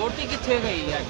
रोटी कितने गई है?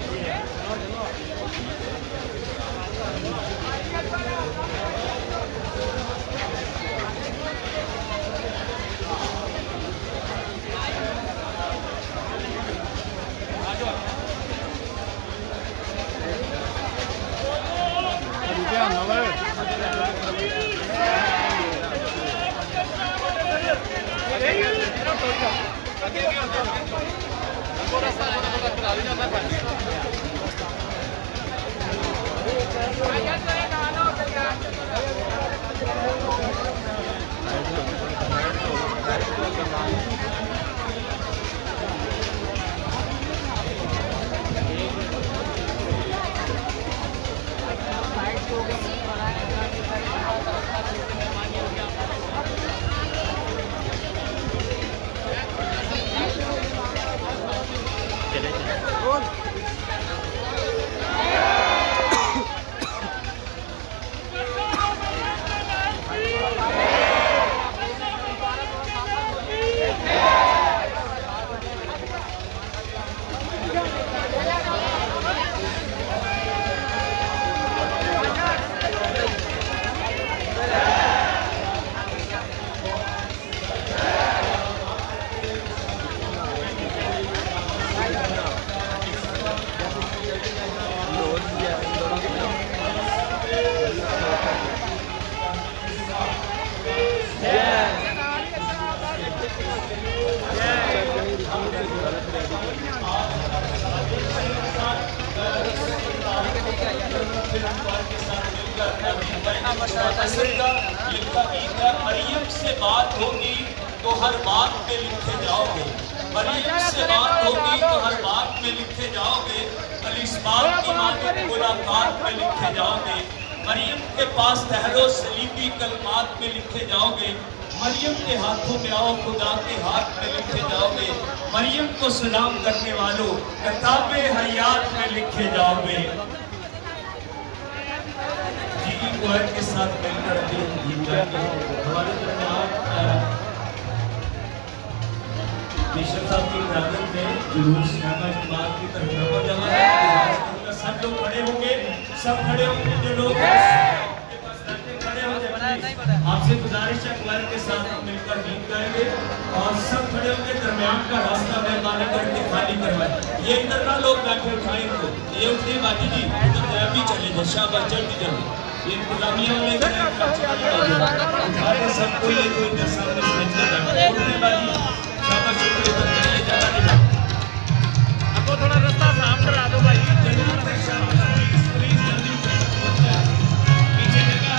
मरियम से बात होगी तो हर बात पे लिखे जाओगे, मरियम से बात होगी तो हर बात में लिखे जाओगे, अलिस्बात की माँ की मुलाकात में लिखे जाओगे, मरियम के पास तहरो सलीबी कलमात में लिखे जाओगे, मरियम के हाथों में आओ खुदा के हाथ में लिखे जाओगे, मरियम को सलाम करने वालों किताबे हयात में लिखे जाओगे। कुआर के साथ मिलकर अभी गीत गाएंगे। हमारे दरमियान बिशप साहब की इजाजत में जुलूस नमाज जमात की तरफ नमो जमा है। सब लोग खड़े होंगे, सब खड़े होंगे, जो लोग खड़े होंगे। आपसे गुजारिश है कुआर के साथ मिलकर गीत गाएंगे और सब खड़े होंगे। दरमियान का रास्ता मेहरबानी करके खाली करवाएं। ये इधर ना लोग बैठे उठाएं इनको, ये उठे बाजी जी इधर भी चले जाए, शाबाश जल्दी जल्दी। ये इंतजामिया वाले उठाए सबको, ये कोई इधर सामने समझ कर उठने वाली शाबाश शुक्रिया इधर चलिए जाना नहीं भाई। आपको थोड़ा रास्ता साफ करा दो भाई, जल्दी शाबाश प्लीज जल्दी पीछे जगह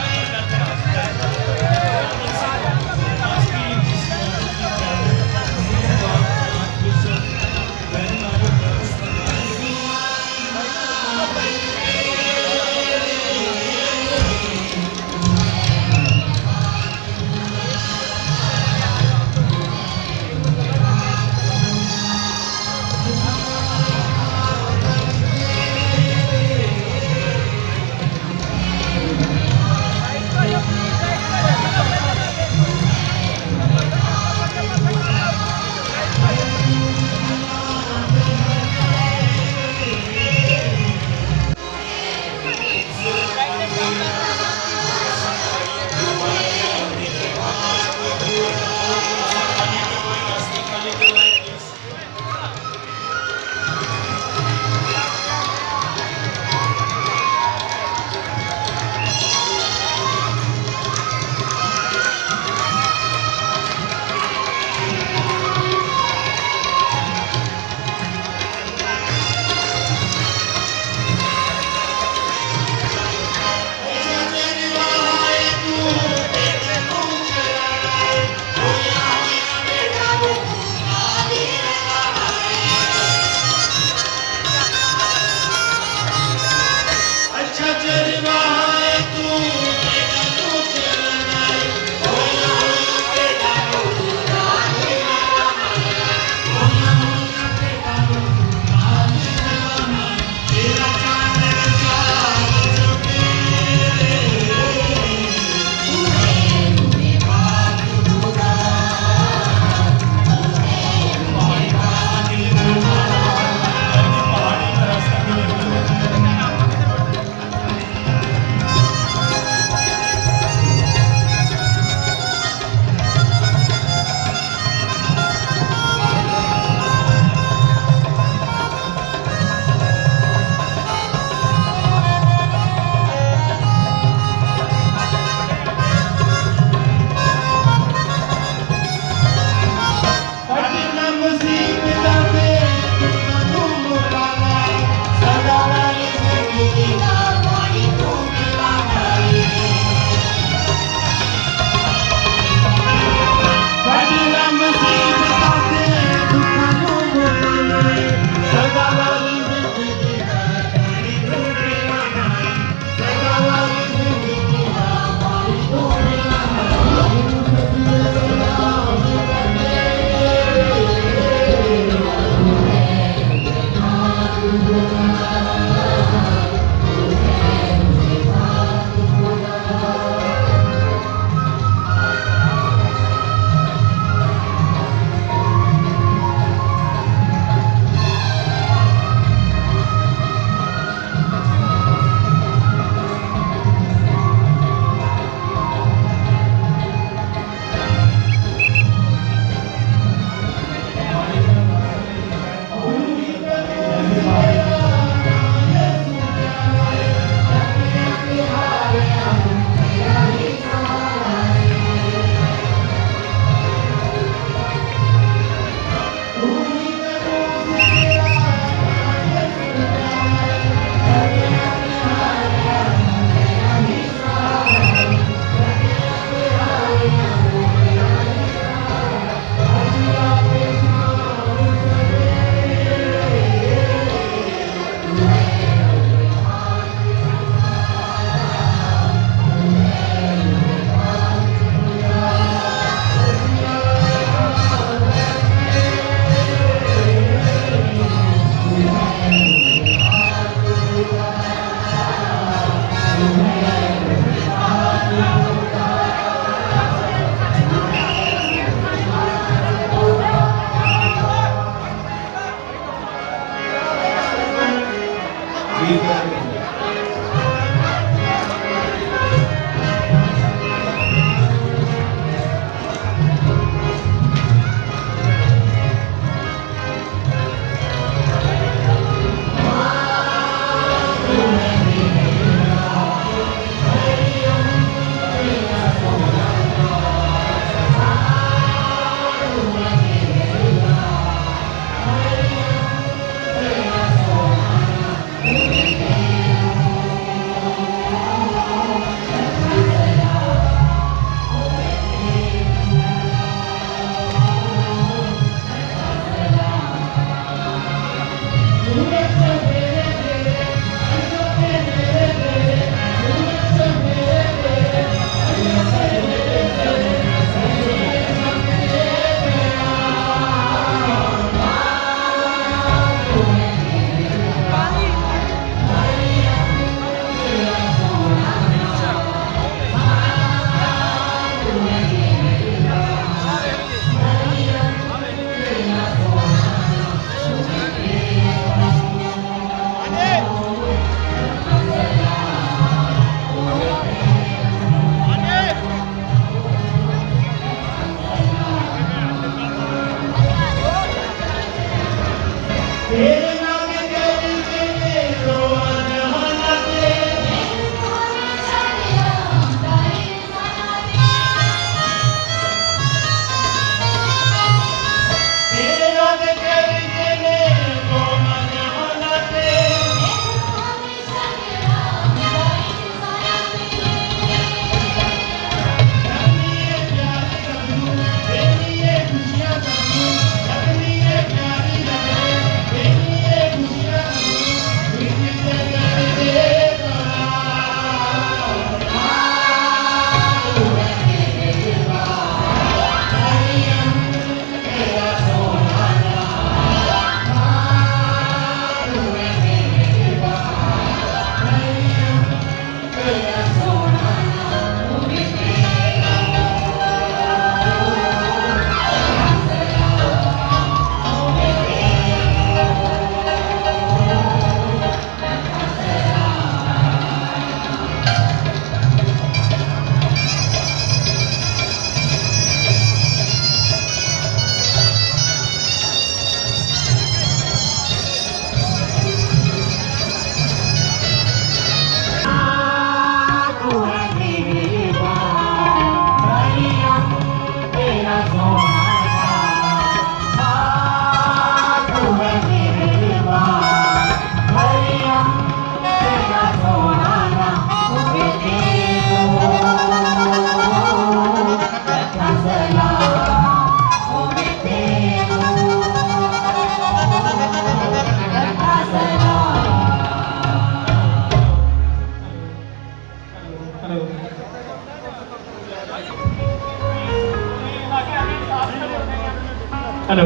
हेलो।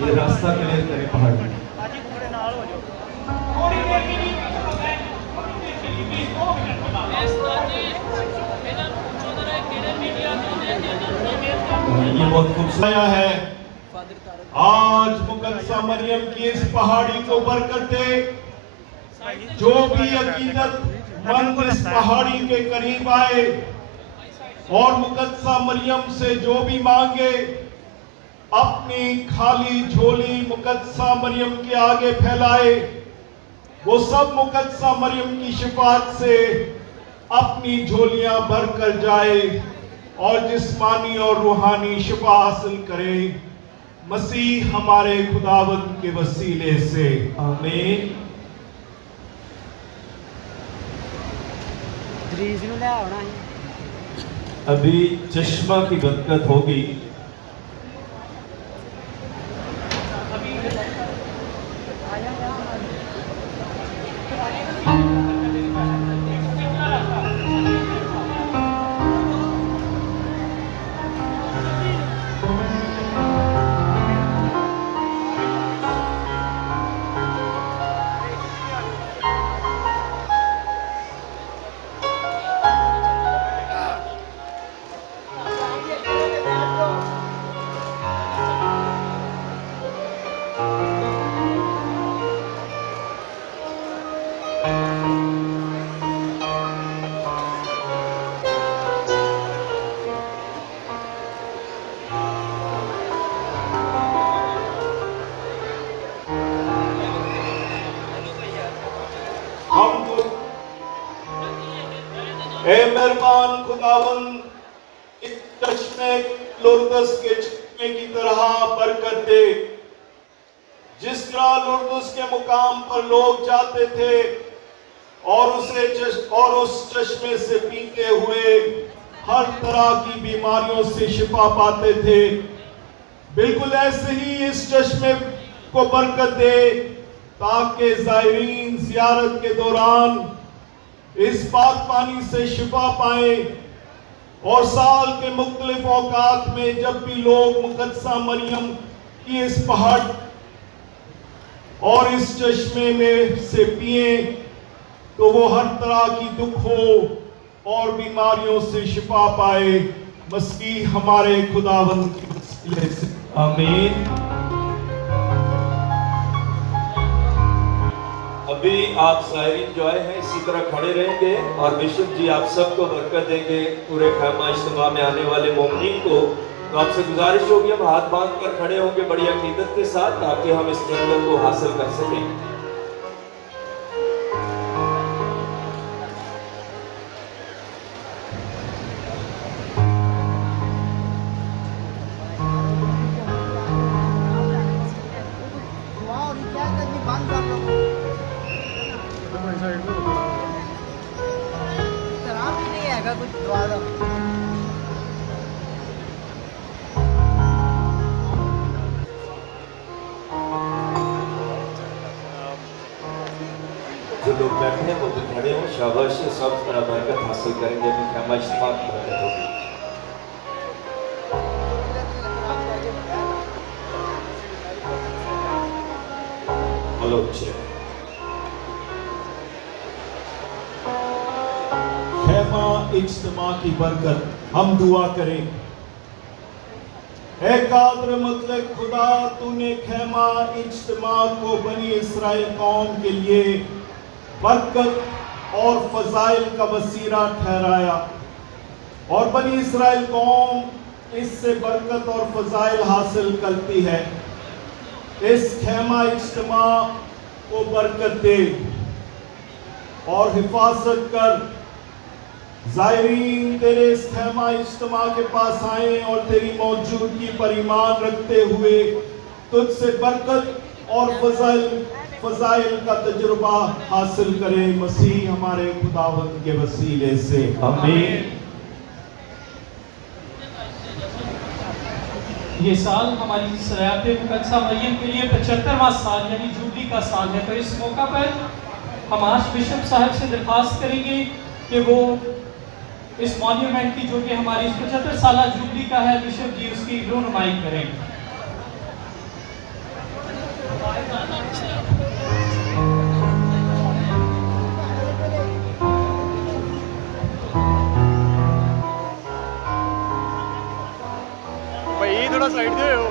ये रास्ता क्लियर करें पहाड़ में। ये बहुत खूबसूरत है। आज मुकद्दसा मरियम की इस पहाड़ी को बरकत दे। जो भी अकीदतमंद इस पहाड़ी के करीब आए और मुकद्दसा मरियम से जो भी मांगे, अपनी खाली झोली मुकद्दसा मरियम के आगे फैलाए, वो सब मुकद्दसा मरियम की शिफात से अपनी झोलियां भर कर जाए और जिस्मानी और रूहानी शिफा हासिल करे, मसीह हमारे खुदावंद के वसीले से, आमीन। अभी चश्मा की बरकत होगी। ए मेहरबान खुदावंद, इस चश्मे लुर्दस के चश्मे की तरह बरकत दे। जिस तरह लुर्दस के मुकाम पर लोग जाते थे और उस चश्मे से पीते हुए हर तरह की बीमारियों से शिफा पाते थे, बिल्कुल ऐसे ही इस चश्मे को बरकत दे, ताकि ज़ायरीन ज़ियारत के दौरान इस पाक पानी से शिफा पाए और साल के मुख्तलिफ औकात में जब भी लोग मुकद्दसा मरियम की इस पहाड़ और इस चश्मे में से पिए, तो वो हर तरह की दुखों और बीमारियों से शिफा पाए, मसीह हमारे खुदावंद के वसीले से, आमीन। अभी आप ज़ायरीन जो आए हैं इसी तरह खड़े रहेंगे और बिशप जी आप सबको बरकत देंगे, पूरे खैमा इज्तिमा में आने वाले मोमिनीन को। तो आपसे गुजारिश होगी हम हाथ बांध कर खड़े होंगे बड़ी अकीदत के साथ, ताकि हम इस बरकत को हासिल कर सकें। जो लोग बैठे हैं वो भी खड़े हों, शाबाश, सब बरकत हासिल करेंगे, खैमा इज्तिमा की बरकत होगी। हेलो खैमा इज्तिमा की बरकत, हम दुआ करें। ऐ कादर मुतलक खुदा, तूने खैमा इज्तिमा को बनी इस्राइल कौम के लिए बरकत और फजाइल का वसीला ठहराया और बनी इस्राइल कौम इससे बरकत और फजाइल हासिल करती है। इस खैमा इज्तिमा को बरकत दे और हिफाजत कर। ज़ायरीन तेरे इस खैमा इज्तिमा के पास आए और तेरी मौजूदगी पर ईमान रखते हुए तुझसे बरकत और फजाइल का तजुर्बा हासिल करें, मसीह हमारे खुदावंद के वसीले से, आमीन। ये साल हमारी सरायात मुकद्दसा मरियम के लिए 75वां साल यानी जुबली का साल है। तो इस मौका पर हम आज बिशप साहब से दरख्वास्त करेंगे कि वो इस मॉन्यूमेंट की, जो कि हमारी 75 साल जुबली का है, बिशप जी उसकी रूनुमाई करें। भाई थोड़ा साइड दे हो।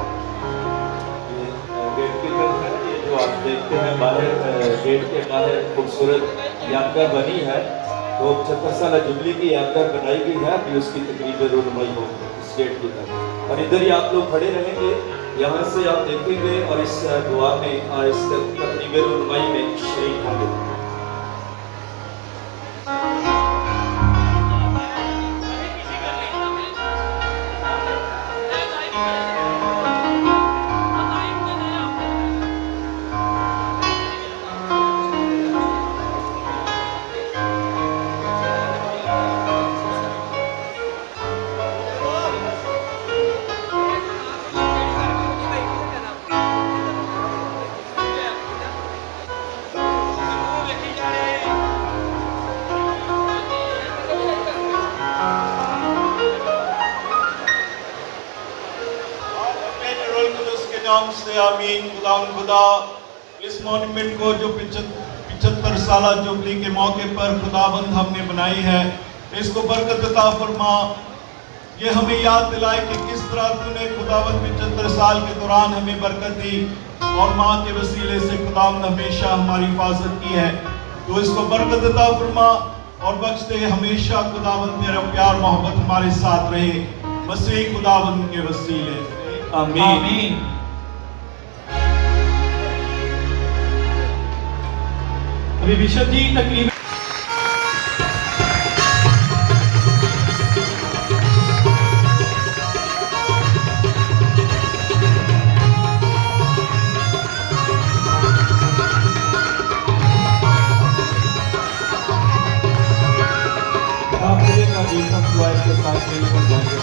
गेट की तरफ है, ये जो आप देखते हैं बाहर, गेट के बाहर खूबसूरत यादगार बनी है। तो 75 साल जुबली की यादगार बनाई गई है। अभी उसकी तकरीबन रूनुमाई होगी इस गेट की तरफ, और इधर ही आप लोग खड़े रहेंगे। यहाँ से आप देखेंगे और इस दुआ में और इस तकरीबन रूनुमाई में शरीक होंगे। नाम से आमीन। खुदा इस मॉन्यूमेंट को जो 75 साल जुबली के मौके पर खुदाबंद हमने बनाई है, इसको बरकत अता फरमा। ये हमें याद दिलाए कि किस तरह तूने खुदाबंद 75 साल के दौरान हमें बरकत दी और माँ के वसीले से खुदाबंद हमेशा हमारी हिफाजत की है। तो इसको बरकत अता फरमा और बख्श दे हमेशा। खुदाबंद तेरा प्यार मोहब्बत हमारे साथ रहे, मसीह खुदाबंद के वसीले से आमीन। आमीन। अभी बिशप जी तकरीबन के साथ मिलकर जाएंगे।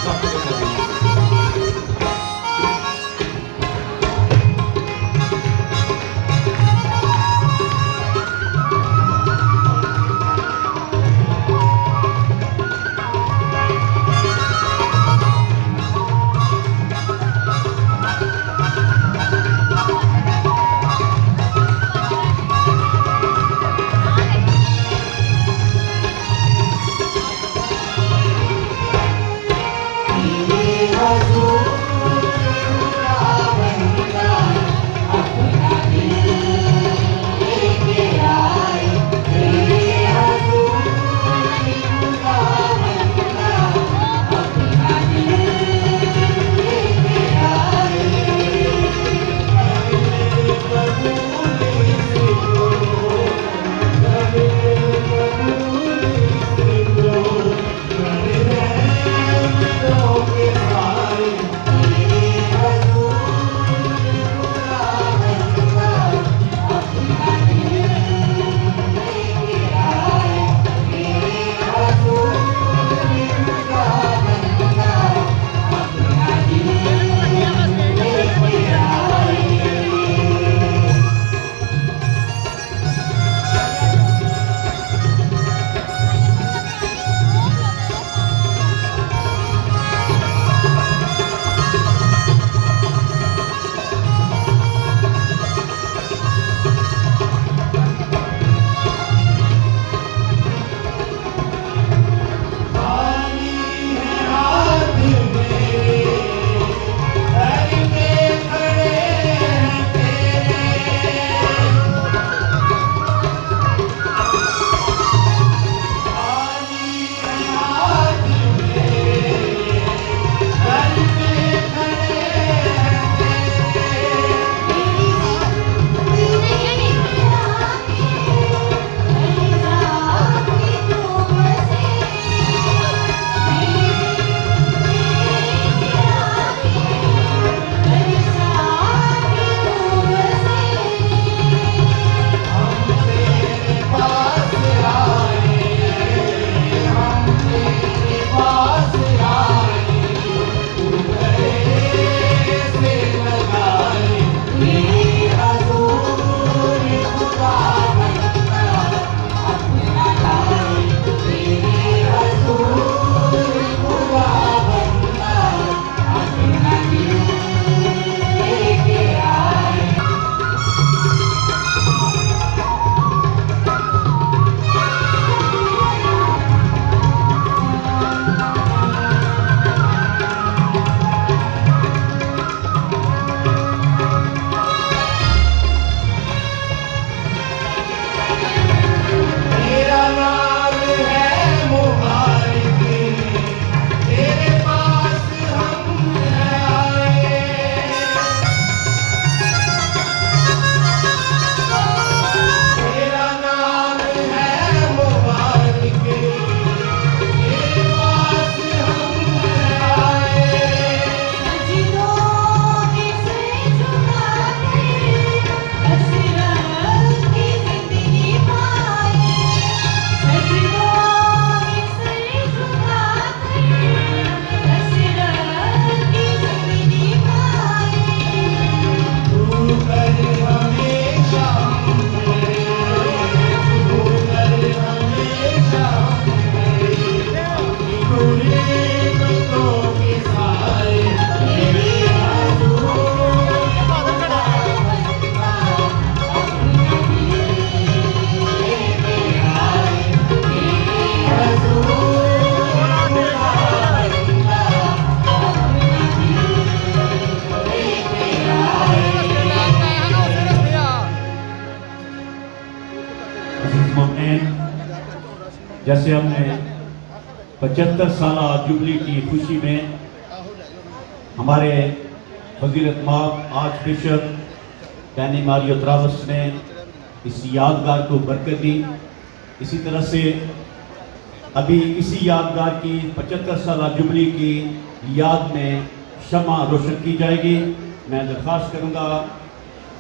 मोमिन, जैसे हमने 75 साल जुबली की खुशी में हमारे फजीलत माब आर्च बिशप डैनी मारियो त्रावस ने इस यादगार को बरकत दी, इसी तरह से अभी इसी यादगार की 75 साल जुबली की याद में शमा रोशन की जाएगी। मैं दरख्वास्त करूँगा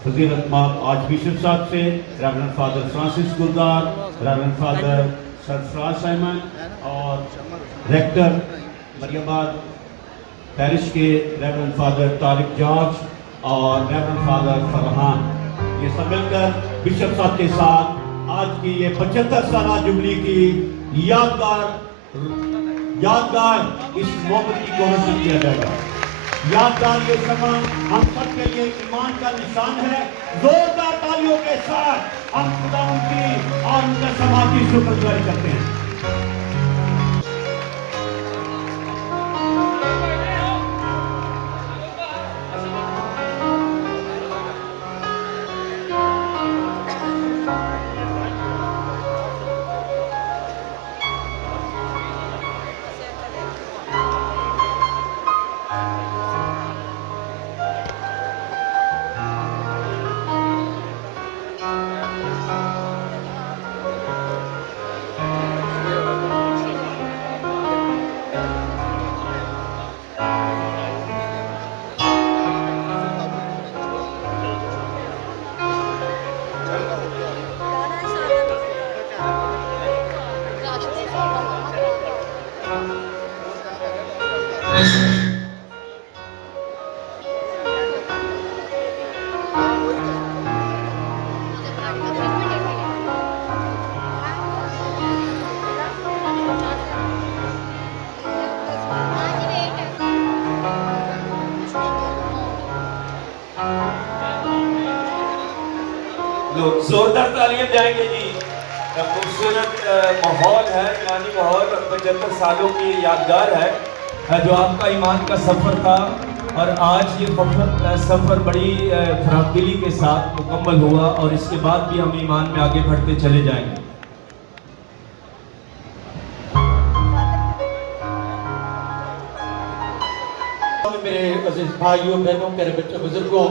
फजीलत माब आर्च बिशप साहब से, रेवरेंड फादर फ्रांसिस गुलजार, रेवरेंड फादर सरफराज साइमन और रेक्टर मरियमाबाद पैरिश के रेवरेंड फादर तारिक जॉर्ज और रेवरेंड फादर फरहान, ये सब मिलकर बिशप साहब के साथ आज की ये 75 साल जुबली की यादगार इस मोमबत्ती को रोशन किया जाएगा। यादगार ये समय हम सब के लिए ईमान का निशान है। जोरदार तालियों के साथ हम खुदा उनकी और उनके समाज की शुक्रगुजारी करते हैं। जोरदार तालियां जाएंगे जी। खूबसूरत माहौल है, ईमानी माहौल 75 सालों की यादगार है जो आपका ईमान का सफ़र था और आज ये सफ़र बड़ी फराखदिली के साथ मुकम्मल हुआ और इसके बाद भी हम ईमान में आगे बढ़ते चले जाएंगे। मेरे अजीज भाइयों बहनों, मेरे बच्चों बुजुर्गों,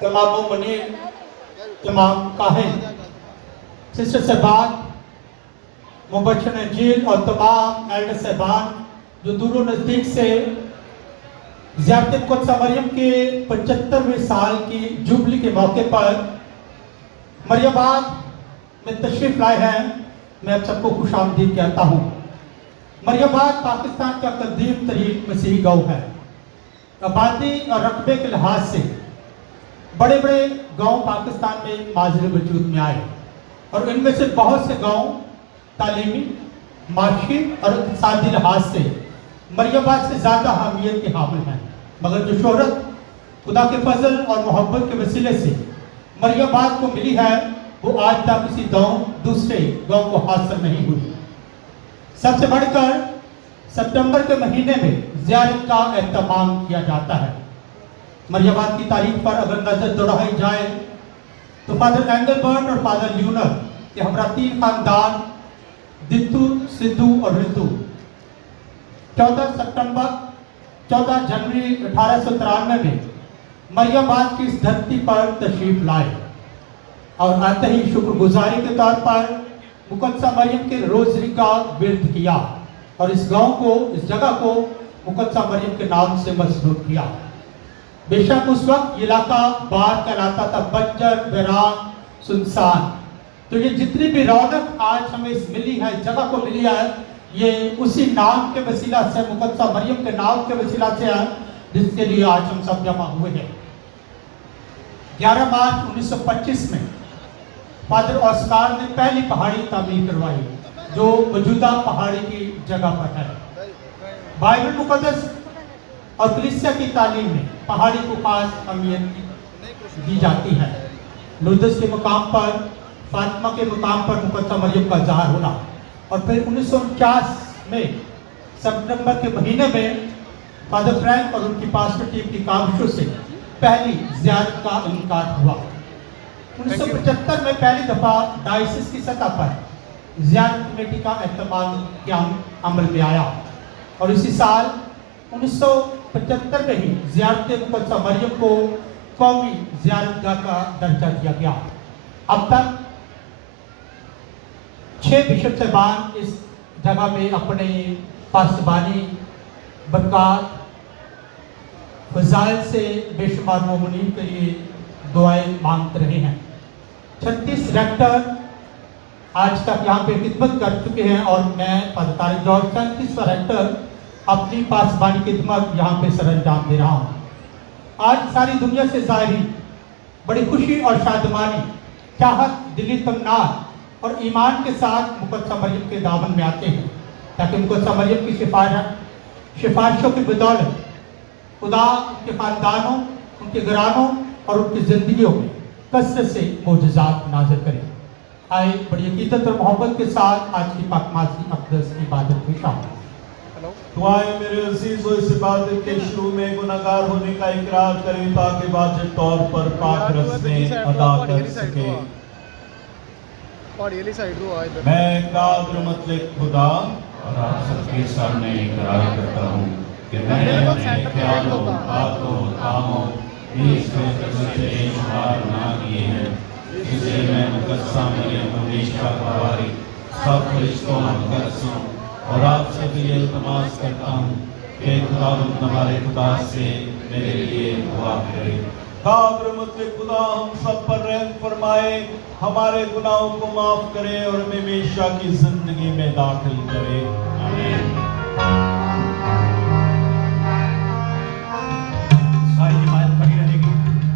तमाम मुनी, तमाम काहिन, सिस्टर साहबान, मुबशर इंजील और तमाम एल्डर साहबान जो दूर नज़दीक से ज़ियारत क़ुद्स मरियम के 75वें साल की जुबली के मौके पर मरियमाबाद में तशरीफ़ लाए हैं, मैं आप सबको खुशामदीद कहता हूँ। मरियमाबाद पाकिस्तान का कदीम तरीन मसीही गाँव है। आबादी और रकबे के लिहाज से बड़े बड़े गांव पाकिस्तान में माजरे वजूद में आए और इनमें से बहुत से गांव तालीमी, माशी और इक़्तिसादी लिहाज से मरियमाबाद से ज़्यादा अहमियत के हामिल हैं, मगर जो शोहरत खुदा के फजल और मोहब्बत के वसीले से मरियमाबाद को मिली है वो आज तक किसी दूसरे गाँव को हासिल नहीं हुई। सबसे बढ़कर सितंबर के महीने में ज़ियारत का एहतमाम किया जाता है। मरियमाबाद की तारीख पर अगर नजर दौड़ाई जाए तो फादर एंगलबर्ट और फादर ल्यूनर के हमरा तीन खानदान दित्तू, सिद्धू और रितु 14 जनवरी 1893 में मरियमाबाद की इस धरती पर तशरीफ लाए और आते ही शुक्रगुजारी के तौर पर मुकद्दसा मरियम के रोजरी का विर्द किया और इस गांव को, इस जगह को मुकद्दसा मरियम के नाम से मशहूर किया। बेशक उस वक्त ये इलाका बार कहलाता था, बंजर, वीरान, सुनसान। तो ये जितनी भी रौनक आज हमें मिली है, इस जगह को मिली है, ये उसी नाम के वसीला से, मुकद्दसा मरियम के नाम के वसीला से है जिसके लिए आज हम सब जमा हुए हैं। 11 मार्च 1925 में फादर ऑस्कार ने पहली पहाड़ी तामीर करवाई जो मौजूदा पहाड़ी की जगह पर है। बाइबल मुकद्दस और कलीसिया की तालीम में पहाड़ी को खास अहमियत दी जाती है। लुर्दस के मुकाम पर, फातिमा के मुकाम पर मुकद्दसा मरियम का ज़ाहिर होना और फिर 1949 में सितंबर के महीने में फादर फ्रैंक और उनकी पास्टर टीम की काविशों से पहली ज़ियारत का इनकार हुआ। 1975 में पहली दफा डायसिस की सतह पर ज़ियारत कमेटी का एहतमाम अमल में आया और इसी साल 1975 में ही ज़ियारत मुक़द्दसा मरियम को कौमी ज़ियारतगाह का दर्जा दिया गया। अब तक 6 बिशप साहबान इस जगह में अपने पासबानी बरक़ात फज़ाइल से बेशुमार मोमिनीन के लिए दुआएं मांगते रहे हैं। 36 रेक्टर आज तक यहाँ पे खिदमत कर चुके हैं और मैं फादर तारिक जॉर्ज 37वां रेक्टर अपनी पासबानी खिदमत यहाँ पे सरअंजाम दे रहा हूँ। आज सारी दुनिया से ज़ाहिरी बड़ी खुशी और शादमानी, चाहत, दिली तमन्नात और ईमान के साथ मुक़द्दसा मरियम के दामन में आते हैं ताकि मुक़द्दसा मरियम की सिफारिशों की बदौलत खुदा उनके ख़ानदानों, उनके घरानों और उनकी ज़िंदगियों में कसरत से मोजज़ात नाज़िल करें। आए बड़ी अकीदत और मोहब्बत के साथ आज की पाकमासी अक़दस की इबादत में शामिल। दुआएं मेरे अजीज और इस इबादत के शुरू में गुनाहगार होने का इकरार करें ताकि वाजिब तौर पर पाक रस्में अदा कर सके। मैं कादर मतलब खुदा और आप सबके सामने इकरार करता हूँ कि मैंने अपने ख्यालों, बातों, कामों, से शुमार ना किए हैं, इसलिए मैं मुक़द्दसा मरियम हमेशा हवारी सब फरिश्तों मुक़द्दसों और आप से भी इल्तिमास करता हूँ कि खुदावंद हमारे खुदा से मेरे लिए दुआ करे। कादर मतलब खुदा हम सब पर रहम फरमाए, हमारे गुनाहों को माफ करे और हमें हमेशा की जिंदगी में दाखिल करे। आमीन। सारी जमात खड़ी रहेगी। हमें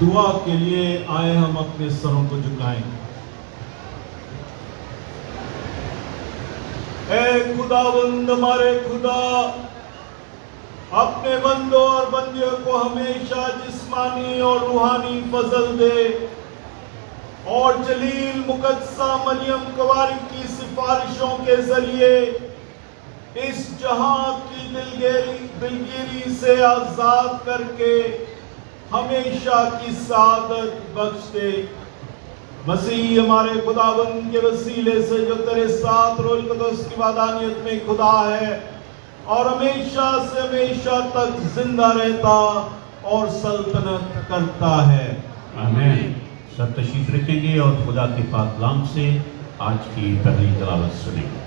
दुआ के लिए आए हम अपने सरों को झुकाएं। ऐ खुदावंद हमारे खुदा, अपने बंदों और बंदियों को हमेशा जिस्मानी और रूहानी फजल दे और जलील मुकद्दसा मरियम कवारी की सिफारिशों के जरिए इस जहां की दिलगिरी से आजाद करके हमेशा की सादत बख्श दे। मसीह हमारे खुदावंद के वसीले से जो तेरे साथ रोल कदस की वादानियत में खुदा है और हमेशा से हमेशा तक जिंदा रहता और सल्तनत करता है। आमीन। सब तशरीफ रखेंगे और खुदा के पाक कलाम से आज की पहली तलावत सुनेंगे।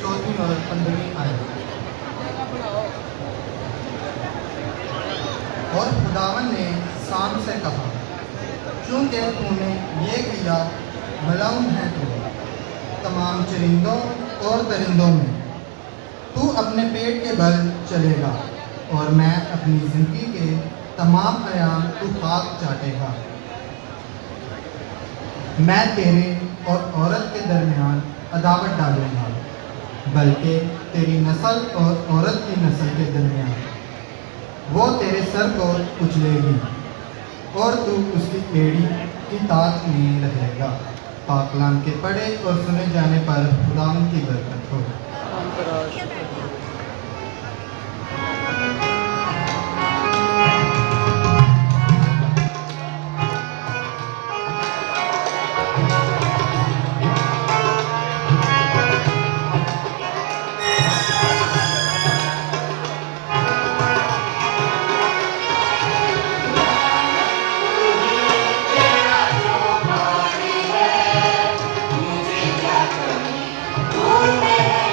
चौथी और 15वीं आयत। और खुदावन ने शाम से कहा, चूंकि तूने ये किया, मलऊन है तू तमाम चरिंदों और दरिंदों में। तू अपने पेट के बल चलेगा और मैं अपनी जिंदगी के तमाम अयाम तू खाक चाटेगा। मैं तेरे और औरत के दरमियान अदावत डालूंगा, बल्कि तेरी नस्ल और औरत की नस्ल के दरमियान। वो तेरे सर को कुचलेगी और तू उसकी एड़ी की ताक में रहेगा। पाक कलाम के पढ़े और सुने जाने पर खुदावंद की बरकत हो। मुझे क्या कमी, तू मेरे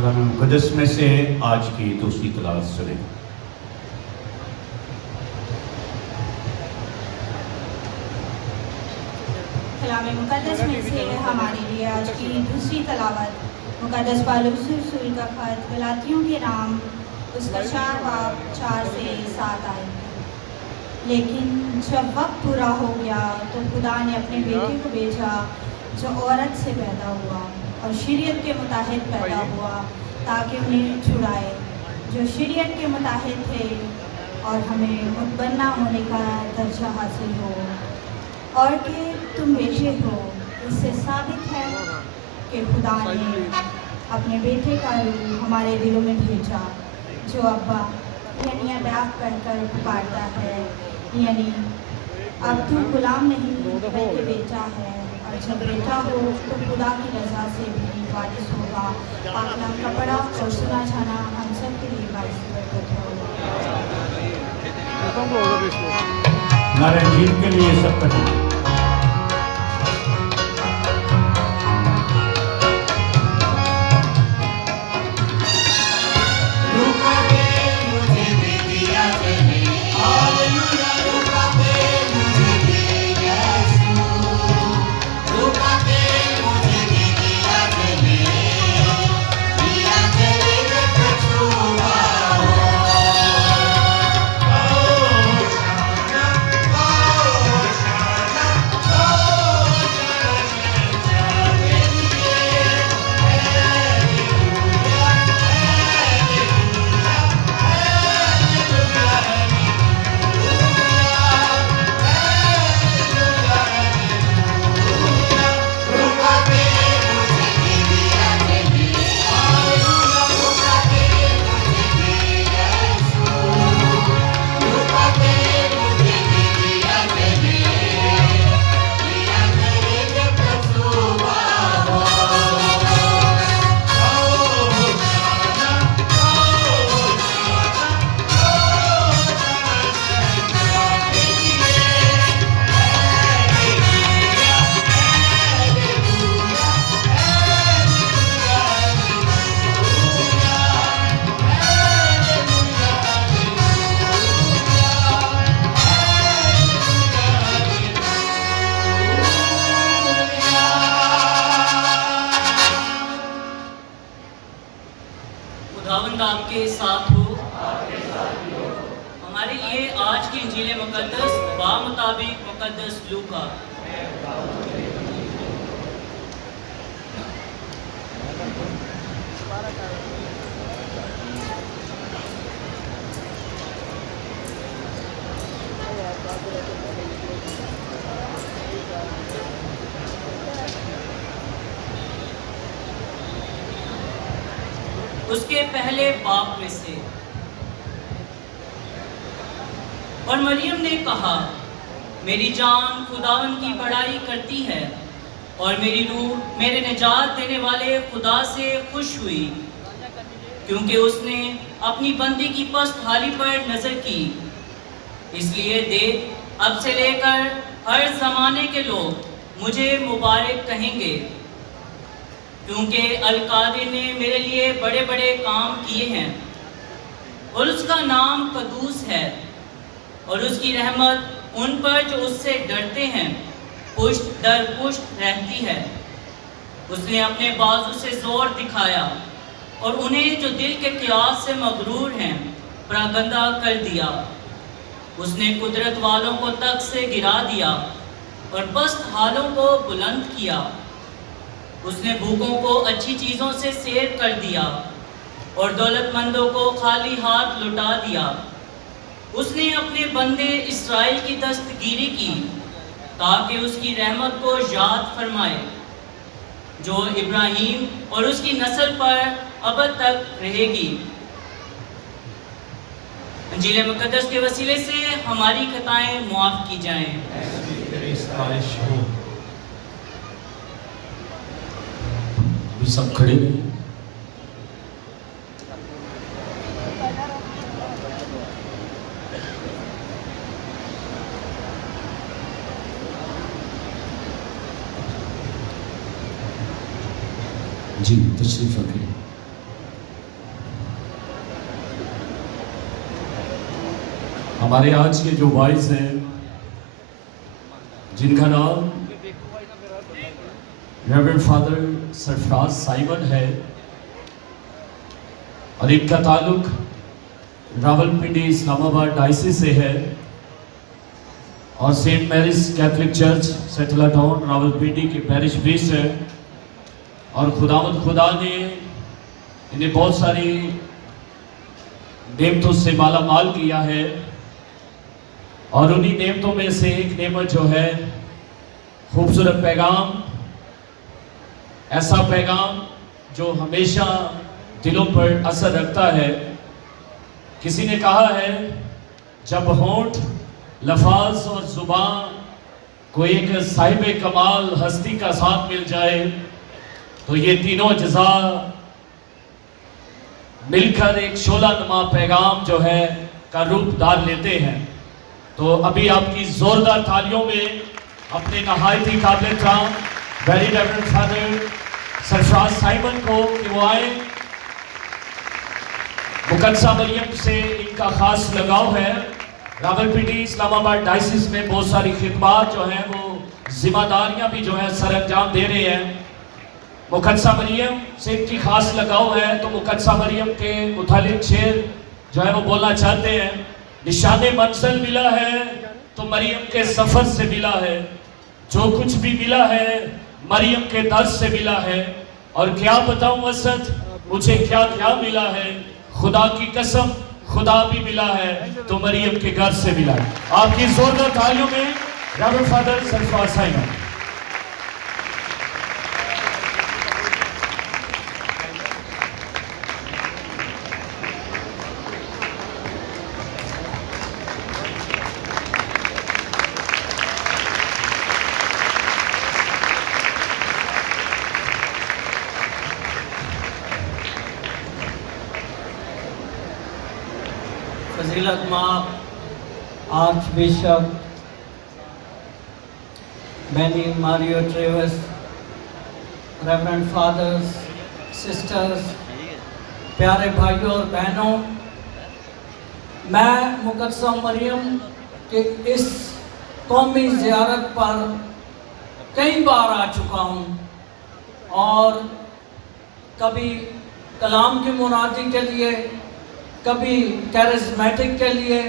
कलाम मुक़द्दस में से आज की दूसरी तलावत सुने। कलाम मुक़द्दस में से हमारे लिए आज की दूसरी तलावत मुक़द्दस पौलुस रसूल का खत गलातियों के नाम उसका 4 बाब 4 से 7 आए। लेकिन जब वक्त पूरा हो गया तो खुदा ने अपने बेटे को भेजा जो औरत से पैदा हुआ और शरीयत के मुताबिक पैदा हुआ ताकि उन्हें छुड़ाए जो शरीयत के मुताबिक थे और हमें मुतबन्ना होने का दर्जा हासिल हो। और कि तुम बेटे हो, इससे साबित है कि खुदा ने अपने बेटे का रूह हमारे दिलों में भेजा जो अब्बा यानी अदाब कहकर पुकारता है, यानी अब तू गुलाम नहीं बल्कि बेटा है। और जब बेटा हो तो खुदा की रज़ा से भी वारिस होगा। पाकलाम का पढ़ा और सुना जाना हम सब के लिए बाइस बरकत हो। नारे जीत के लिए सब करें। खुदावंद आपके साथ हो। हमारे लिए आज की इंजील मुक़द्दस बामुताबिक मुक़द्दस लूका। उसके पहले बाप में से। और मरियम ने कहा, मेरी जान खुदावन की बड़ाई करती है और मेरी रूह मेरे निजात देने वाले खुदा से खुश हुई, क्योंकि उसने अपनी बंदी की पस्त हाली पर नजर की। इसलिए देख, अब से लेकर हर जमाने के लोग मुझे मुबारक कहेंगे, क्योंकि अल-कादिर ने मेरे लिए बड़े बड़े काम किए हैं और उसका नाम कदूस है और उसकी रहमत उन पर जो उससे डरते हैं पुष्ट दर पुष्ट रहती है। उसने अपने बाजू से जोर दिखाया और उन्हें जो दिल के क़ियास से मगरूर हैं परागंदा कर दिया। उसने कुदरत वालों को तख्त से गिरा दिया और पस्त हालों को बुलंद किया। उसने भूखों को अच्छी चीज़ों से सैर कर दिया और दौलतमंदों को खाली हाथ लुटा दिया। उसने अपने बंदे इस्राएल की दस्तगीरी की ताकि उसकी रहमत को याद फरमाए, जो इब्राहीम और उसकी नस्ल पर अबद तक रहेगी। इंजील मुक़द्दस के वसीले से हमारी खताएं मुआफ़ की जाएं। सब खड़े रहे। जी तशरीफ रखें। हमारे आज के जो वॉइस हैं जिनका नाम रेवरेंड फादर सरफराज साइमन है और इनका ताल्लुक रावलपिंडी इस्लामाबाद डायसिस से है और Saint Mary's Catholic church Satellite Town Rawalpindi के पैरिश प्रीस्ट है और खुदा ने इन्हें बहुत सारी नेमतों से माला माल किया है और उन्हीं नेमतों में से एक नेमत जो है खूबसूरत पैगाम, ऐसा पैगाम जो हमेशा दिलों पर असर रखता है। किसी ने कहा है जब होंठ, लफाज और जुबान को एक साहिब कमाल हस्ती का साथ मिल जाए तो ये तीनों अज्जा मिलकर एक शोलानुमा पैगाम जो है का रूप धार लेते हैं। तो अभी आपकी जोरदार तालियों में अपने नहायत ही काबिल एहतराम very reverend father Sarfaraz Simon को कि वो आए। मुकद्दसा मरियम से इनका खास लगाव है। रावलपिंडी इस्लामाबाद डायसिस में बहुत सारी खिदमत जो हैं वो जिम्मेदारियां भी जो है सर अंजाम दे रहे हैं। मुकद्दसा मरियम से इनकी खास लगाव है तो मुकद्दसा मरियम के मुतालिक शेर जो है वो बोलना चाहते हैं। निशाने मंजिल मिला है तो मरियम के सफर से मिला है, जो कुछ भी मिला है मरियम के दर से मिला है और क्या बताऊं असद मुझे क्या क्या मिला है, खुदा की कसम खुदा भी मिला है तो मरियम के घर से मिला है। आपकी जोरदार तालियों में रेवरेंड फादर सरफराज साइमन। फजीलत माँ archbishop Benny Mario Travas, reverend fathers, sisters, प्यारे भाइयों और बहनों, मैं मुकद्दसा मरियम के इस कौमी ज़ियारत पर कई बार आ चुका हूँ और कभी कलाम की मुनादी के लिए, कभी कैरिस्मेटिक के लिए,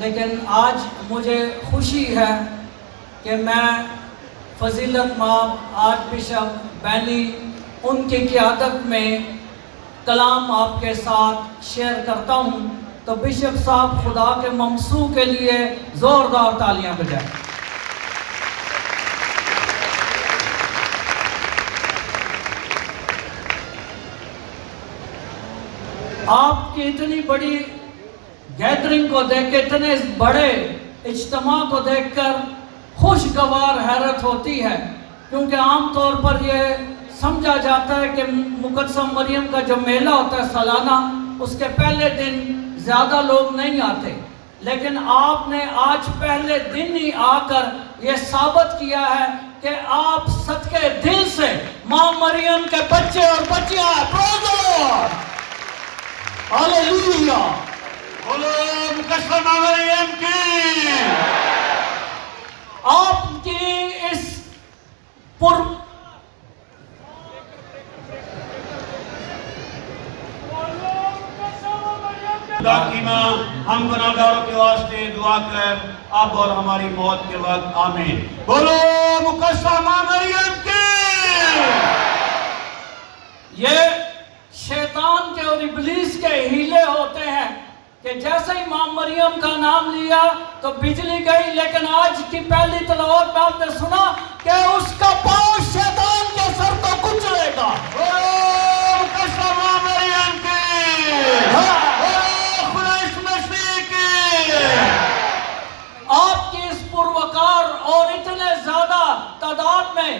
लेकिन आज मुझे खुशी है कि मैं फजीलत माब आर्च बिशप बैनी उनकी क़ियादत में कलाम आपके साथ शेयर करता हूँ। तो बिशप साहब खुदा के ममसू के लिए ज़ोरदार तालियां बजाएं। आपकी इतनी बड़ी गैदरिंग को देख के, इतने बड़े इज्तिमा को देखकर खुशगवार हैरत होती है, क्योंकि आमतौर पर यह समझा जाता है कि मुकद्दसा मरियम का जो मेला होता है सालाना, उसके पहले दिन ज़्यादा लोग नहीं आते, लेकिन आपने आज पहले दिन ही आकर यह साबित किया है कि आप सदके दिल से माँ मरियम के बच्चे और बच्चियां हालेलुया, बोलो मुकद्दसा मरियम की। आपकी इस खुदा की माँ हम गुनाहगारों के वास्ते दुआ कर अब और हमारी मौत के वक्त आमीन। बोलो मुकद्दसा मरियम की। ये शैतान के और इब्लीस के हीले होते हैं कि जैसे ही माँ मरियम का नाम लिया तो बिजली गई, लेकिन आज की पहली तलावत में आपने सुना कि उसका पांव शैतान के सर को कुचलेगा। आपकी इस पुरवकार और इतने ज्यादा तादाद में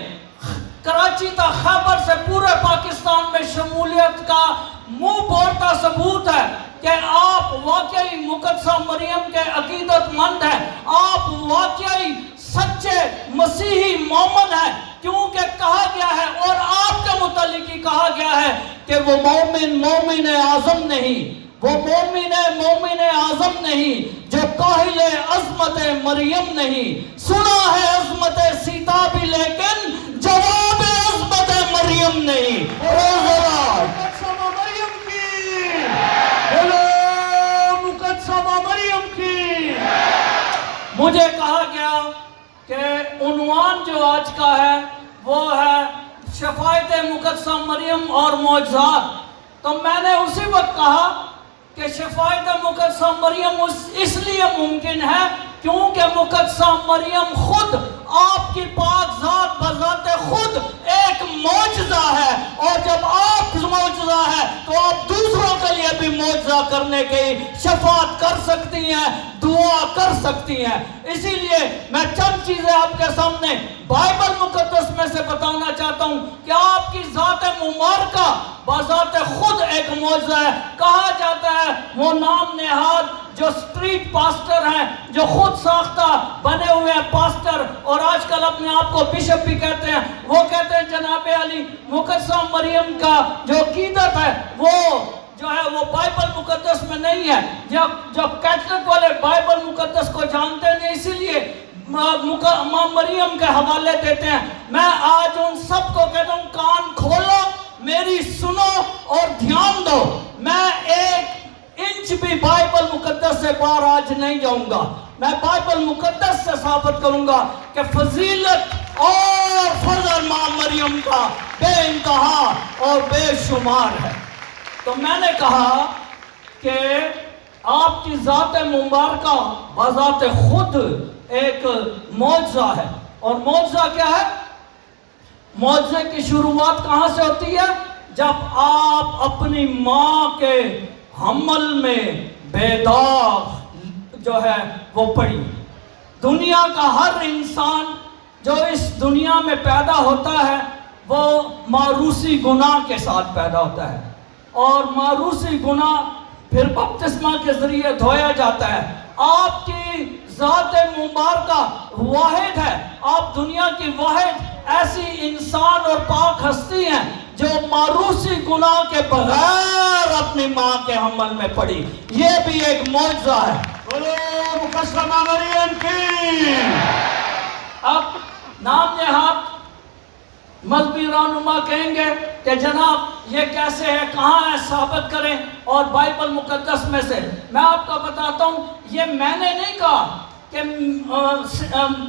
कराची तक खैबर से पूरे पाकिस्तान में शमूलियत का मुंह बोलता सबूत है कि आप वाकई मुकद्दसा मरियम के अकीदतमंद हैं, आप वाकई सच्चे मसीही मोमिन हैं, क्योंकि कहा गया है और आपके मुतालिक ही कहा गया है कि वो मोमिन आजम नहीं वो मोमिन आजम नहीं जो काहिल अजमत मरियम नहीं। सुना है अजमत सीता भी लेकिन जवाब अजमत मरियम नहीं। मुकद्दमा मरियम की, बोलो मुकद्दमा मरियम की। मुझे कहा गया कि उन्वान जो आज का है वो है शफायत मुकद्दसा मरियम और मौजज़ात। तो मैंने उसी वक्त कहा कि शफायत मुकद्दसा मरियम इसलिए मुमकिन है क्योंकि मुकद्दसा मरियम खुद आपकी पाक ज़ात बज़ाते खुद एक मौजज़ा है, और जब आप मौजज़ा है तो आप दूसरों के लिए भी मौजज़ा करने की शफाअत कर सकती हैं, दुआ कर सकती हैं। इसीलिए मैं चंद चीज़ें आपके सामने बाइबल मुकद्दस में से बताना चाहता हूँ कि आपकी ज़ात मुबारका बज़ाते खुद एक मौजज़ा है। कहा जाता है वो नाम नेहाद जो स्ट्रीट पास्टर हैं, जो खुद साख्ता बने हुए हैं पास्टर, और आजकल अपने आप को बिशप भी कहते हैं, वो कहते हैं जनाब अली मुकद्दसा मरियम का जो अकीदत है वो जो है वो बाइबल मुकद्दस में नहीं है। जो कैथलिक वाले बाइबल मुकद्दस को जानते नहीं, इसीलिए मां मरियम के हवाले देते हैं। मैं आज उन सबको कहता हूँ कान खोलो, मेरी सुनो और ध्यान दो। मैं एक इंच भी बाइबल मुकद्दस से बाहर आज नहीं जाऊंगा। मैं बाइबल मुकद्दस से साबित करूंगा कि फजीलत और फजल मां मरियम का बेइंतहा और बेशुमार है। तो मैंने कहा कि आपकी ज़ात मुबारका बज़ाते खुद एक मौजज़ा है। और मौजज़ा क्या है? मौजज़े की शुरुआत कहाँ से होती है? जब आप अपनी माँ के हमल में बेदाग जो है वो पड़ी। दुनिया का हर इंसान जो इस दुनिया में पैदा होता है वो मारूसी गुनाह के साथ पैदा होता है, और मारूसी गुनाह फिर बपतिस्मा के जरिए धोया जाता है। आपकी ज़ात मुबारका वाहिद है, आप दुनिया की वाहिद ऐसी इंसान और पाक हस्ती हैं जो मारूसी गुनाह के बगैर अपनी माँ के हमल में पड़ी। ये भी एक मौजज़ा है। बोलो मुकद्दमा मरियम की। अब नाम नेहाद मजहबी रहनुमा कहेंगे कि जनाब ये कैसे है, कहाँ है, साबित करें। और बाइबल मुकद्दस में से मैं आपको बताता हूँ, ये मैंने नहीं कहा कि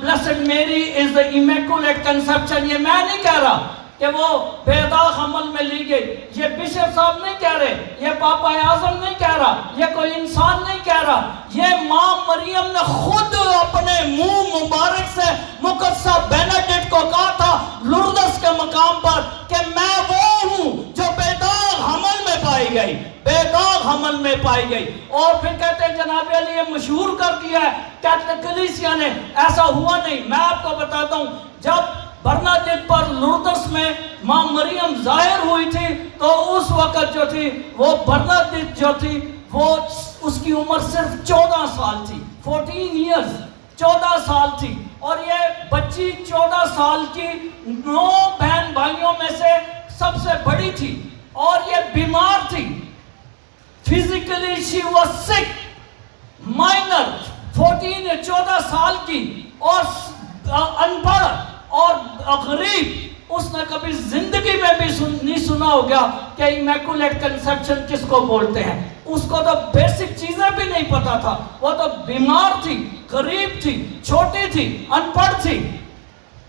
ब्लेस्ड मेरी इज द इमैकुलेट कंसेप्शन, ये मैं नहीं कह रहा कि वो बेदाग हमल में ली गई। ये बिशप साहब नहीं कह रहे, ये पापा आजम नहीं कह रहा, ये कोई इंसान नहीं कह रहा, ये मां मरियम ने खुद अपने मुंह मुबारक से मुकद्दसा बेनेडिक्ट को कहा था लुर्दस के मकाम पर कि मैं वो हूं जो बेदाग हमल में पाई गई, बेदाग हमल में पाई गई। और फिर कहते हैं जनाब अली ये मशहूर कर दिया है कैथलिक कलीसिया ने, ऐसा हुआ नहीं। मैं आपको बताता हूं, जब बरनादित पर लुर्दस में मां मरियम जाहिर हुई थी तो उस वक्त जो थी वो बरनादित जो थी वो उसकी उम्र सिर्फ 14 साल थी, 14 इयर्स, 14 साल थी। और ये बच्ची 14 साल की 9 बहन भाइयों में से सबसे बड़ी थी, और ये बीमार थी। Physically she was sick, minor, 14 या 14 साल की, और अनपढ़ और गरीब। उसने कभी जिंदगी में भी नहीं सुना होगा कि इमैकुलेट कंसेप्शन किसको बोलते हैं। उसको तो बेसिक चीजें भी नहीं पता था। वो तो बीमार थी, गरीब थी, छोटी थी, अनपढ़ थी।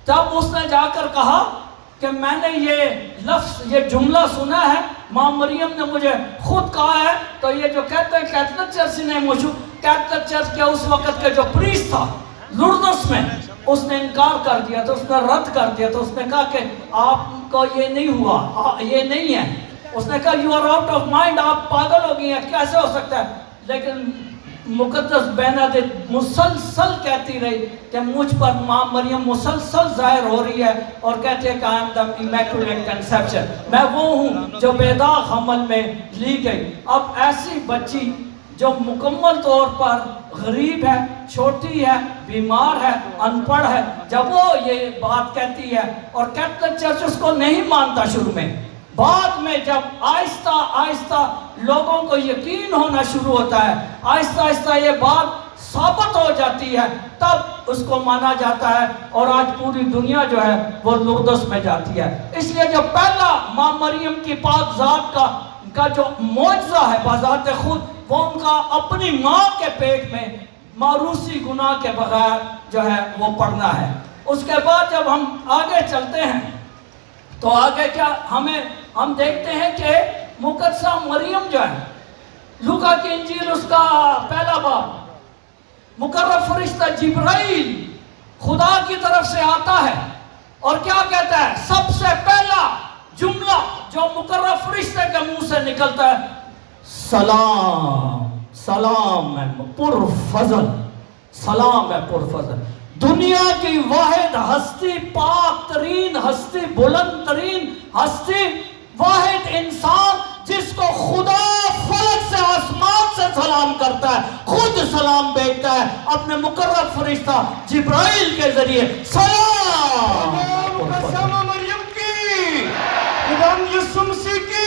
तब उसने जाकर कहा कि मैंने ये लफ्ज, ये जुमला सुना है, मां मरियम ने मुझे खुद कहा है। तो ये जो कहते हैं कैथलिक चर्च ने, मशहूर कैथलिक चर्च के उस वक्त के जो प्रीस्ट था लुर्दस में, उसने इनकार कर दिया, तो उसने रद्द कर दिया। तो उसने कहा कि आपको ये नहीं हुआ, ये नहीं है। उसने कहा you are out of mind, आप पागल हो गई हैं, कैसे हो सकता है। लेकिन मुकद्दस बेनेडिक्ट मुसलसल कहती रही कि मुझ पर मां मरियम मुसलसल जाहिर हो रही है और कहते हैं कि I am the immaculate conception, मैं वो हूँ जो बेदाग हमल में ली गई। अब ऐसी बच्ची जो मुकम्मल तौर पर गरीब है, छोटी है, बीमार है, अनपढ़ है, जब वो ये बात कहती है, और कैथलिक चर्च उसको नहीं मानता शुरू में, बाद में जब आहिस्ता आहिस्ता लोगों को यकीन होना शुरू होता है, आहिस्ता आहिस्ता ये बात साबित हो जाती है, तब उसको माना जाता है और आज पूरी दुनिया जो है वो लुर्दस में जाती है। इसलिए जो पहला मां मरियम की पाक जात का जो मौजज़ा है बाज़ात खुद, वो उनका अपनी माँ के पेट में मारूसी गुनाह के बगैर जो है वो पढ़ना है। उसके बाद जब हम आगे चलते हैं तो आगे क्या हम देखते हैं कि मुकद्दसा मरियम जो है, लूका की इंजील उसका पहला बाब, मुकर्रब फरिश्ता जिब्राइल खुदा की तरफ से आता है और क्या कहता है? सबसे पहला जुमला जो मुकर्रब फरिश्ते के मुंह से निकलता है, सलाम सलाम है पुरफजल, सलाम है पुरफजल। दुनिया की वाहिद हस्ती, पाक तरीन हस्ती, बुलंद तरीन हस्ती, वाहिद इंसान जिसको खुदा फलक से आसमान से सलाम करता है, खुद सलाम भेजता है अपने मुकर्रब फरिश्ता जिब्राइल के जरिए। सलाम मरियम की, खुदा यीशु मसीह की।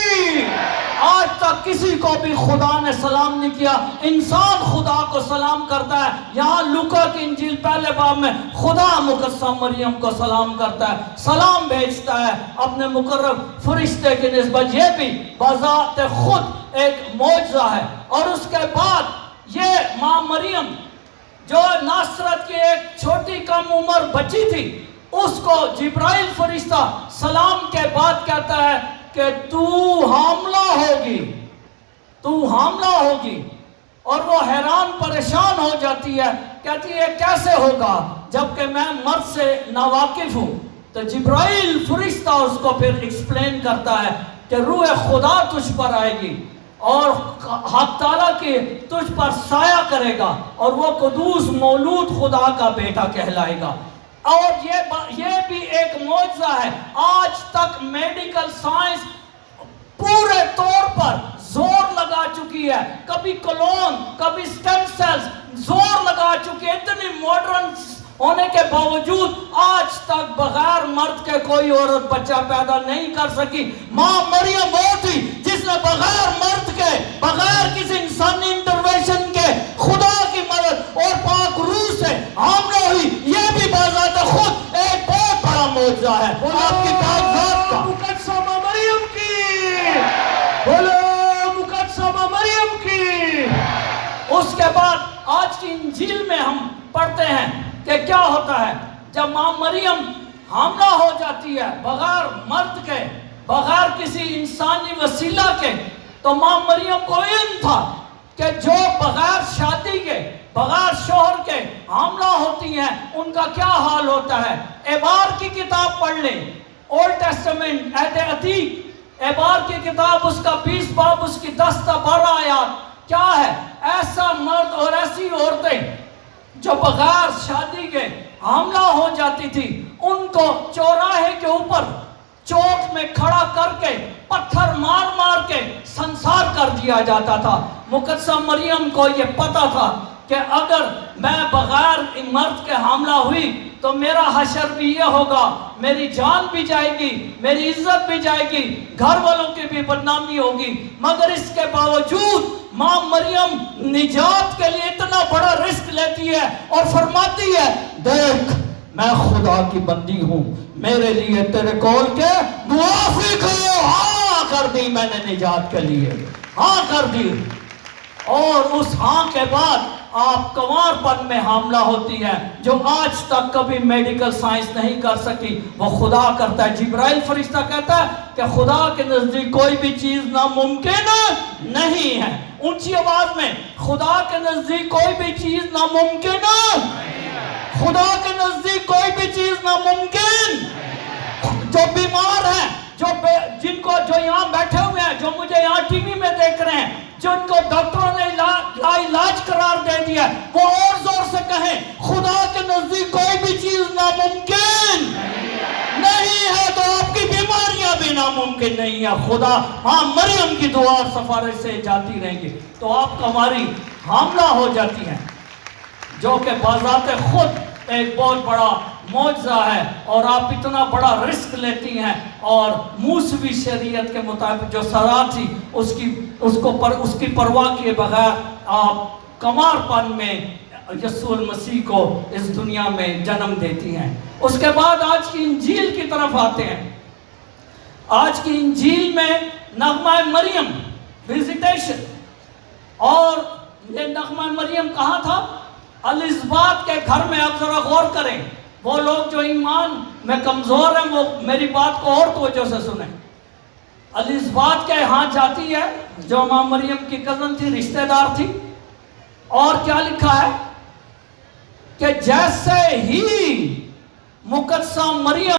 आज तक किसी को भी खुदा ने सलाम नहीं किया, इंसान खुदा को सलाम करता है। यहाँ लूका की इंजील पहले बाब में खुदा मुकद्दसा मरियम को सलाम करता है, सलाम भेजता है अपने मुकर्रब फरिश्ते की निस्बत। ये भी बाज़ात खुद एक मौजज़ा है। और उसके बाद ये माँ मरियम जो नासरत की एक छोटी कम उम्र बच्ची थी, उसको जिब्राइल फरिश्ता सलाम के बाद कहता है कि तू हामला होगी, तू हामला होगी। और वो हैरान परेशान हो जाती है, कहती है कैसे होगा जबकि मैं मर्द से नावाकिफ हूं। तो जिब्राइल फरिश्ता उसको फिर एक्सप्लेन करता है कि रूह खुदा तुझ पर आएगी और हक ताला की तुझ पर साया करेगा और वो कुदूस मौलूद खुदा का बेटा कहलाएगा। और ये भी एक मौजज़ा है। आज तक मेडिकल साइंस पूरे तौर पर जोर लगा चुकी है, कभी क्लोन कभी स्टेम सेल्स जोर लगा चुकी है। इतनी मॉडर्न होने के बावजूद आज तक बगैर मर्द के कोई औरत बच्चा पैदा नहीं कर सकी। माँ मरियम वो थी जिसने बगैर मर्द के, बगैर किसी इंसानी इंटरवेंशन के खुदा की मदद और पाक रूह से हामला हुई। ये भी बाज़ात खुद एक बहुत बड़ा मौजज़ा है आपकी कागजात का। मुकद्दसा मरियम की, बोलो मुकद्दसा मरियम की। उसके बाद आज की इंजील में हम पढ़ते हैं कि क्या होता है जब माँ मरियम हामला हो जाती है बगैर मर्द के, बगैर किसी इंसानी वसीला के। तो माँ मरियम को इल्म था कि जो बगैर शादी के, बगैर शोहर के हामला होती हैं उनका क्या हाल होता है। एबार की किताब पढ़ लें, ओल्ड टेस्टामेंट अहद अतीक, एबार की किताब उसका 20 बाब उसकी 10 से 12 आयत। क्या है? ऐसा मर्द और ऐसी औरतें जो बगैर शादी के हामला हो जाती थी, उनको चौराहे के ऊपर चौक में खड़ा करके पत्थर मार मार के संसार कर दिया जाता था। मुकद्दसा मरियम को ये पता था कि अगर मैं बगैर मर्द के हामला हुई तो मेरा हशर भी ये होगा, मेरी जान भी जाएगी, मेरी इज्जत भी जाएगी, घर वालों की भी बदनामी होगी। मगर इसके बावजूद माँ मरियम निजात के लिए इतना बड़ा रिस्क लेती है और फरमाती है, देख मैं खुदा की बंदी हूँ, मेरे लिए तेरे कौल के मुआफिक हो। हाँ कर दी मैंने निजात के लिए, हाँ कर दी। और उस हाँ के बाद आप कंवारपन में हामला होती है, जो आज तक कभी मेडिकल साइंस नहीं कर सकी, वो खुदा करता है। जिब्राइल फरिश्ता कहता है कि खुदा के नजदीक कोई भी चीज नामुमकिन नहीं है। ऊंची आवाज में, खुदा के नजदीक कोई भी चीज नामुमकिन, खुदा के नजदीक कोई भी चीज नामुमकिन। जो बीमार है, जो यहाँ बैठे हुए हैं, जो मुझे यहाँ टीवी में देख रहे हैं, जिनको डॉक्टरों ने इलाज करार दे दिया, वो और जोर से कहें, खुदा के नजदीक कोई भी चीज नामुमकिन नहीं है। तो आपकी बीमारियां भी नामुमकिन नहीं है। खुदा हाँ मरियम की दुआ और सिफारिश से जाती रहेंगी तो आपका हमारी हामला हो जाती है, जो कि बाज़ात खुद एक बहुत बड़ा मौजज़ा है और आप इतना बड़ा रिस्क लेती हैं और मूसवी शरीयत के मुताबिक जो सज़ा थी उसकी परवाह किए बगैर आप कमारपन में यसूल मसीह को इस दुनिया में जन्म देती हैं। उसके बाद आज की इंजील की तरफ आते हैं। आज की इंजील में नगमा मरियम विजिटेशन, और ये नगमा मरियम कहाँ था? अलिज़बात के घर में। आप जरा गौर करें, वो लोग जो ईमान में कमजोर हैं वो मेरी बात को और तवज्जो से सुने। अलिज़बात के यहाँ जाती है जो माँ मरियम की कजन थी, रिश्तेदार थी, और क्या लिखा है कि जैसे ही मुकद्दसा मरियम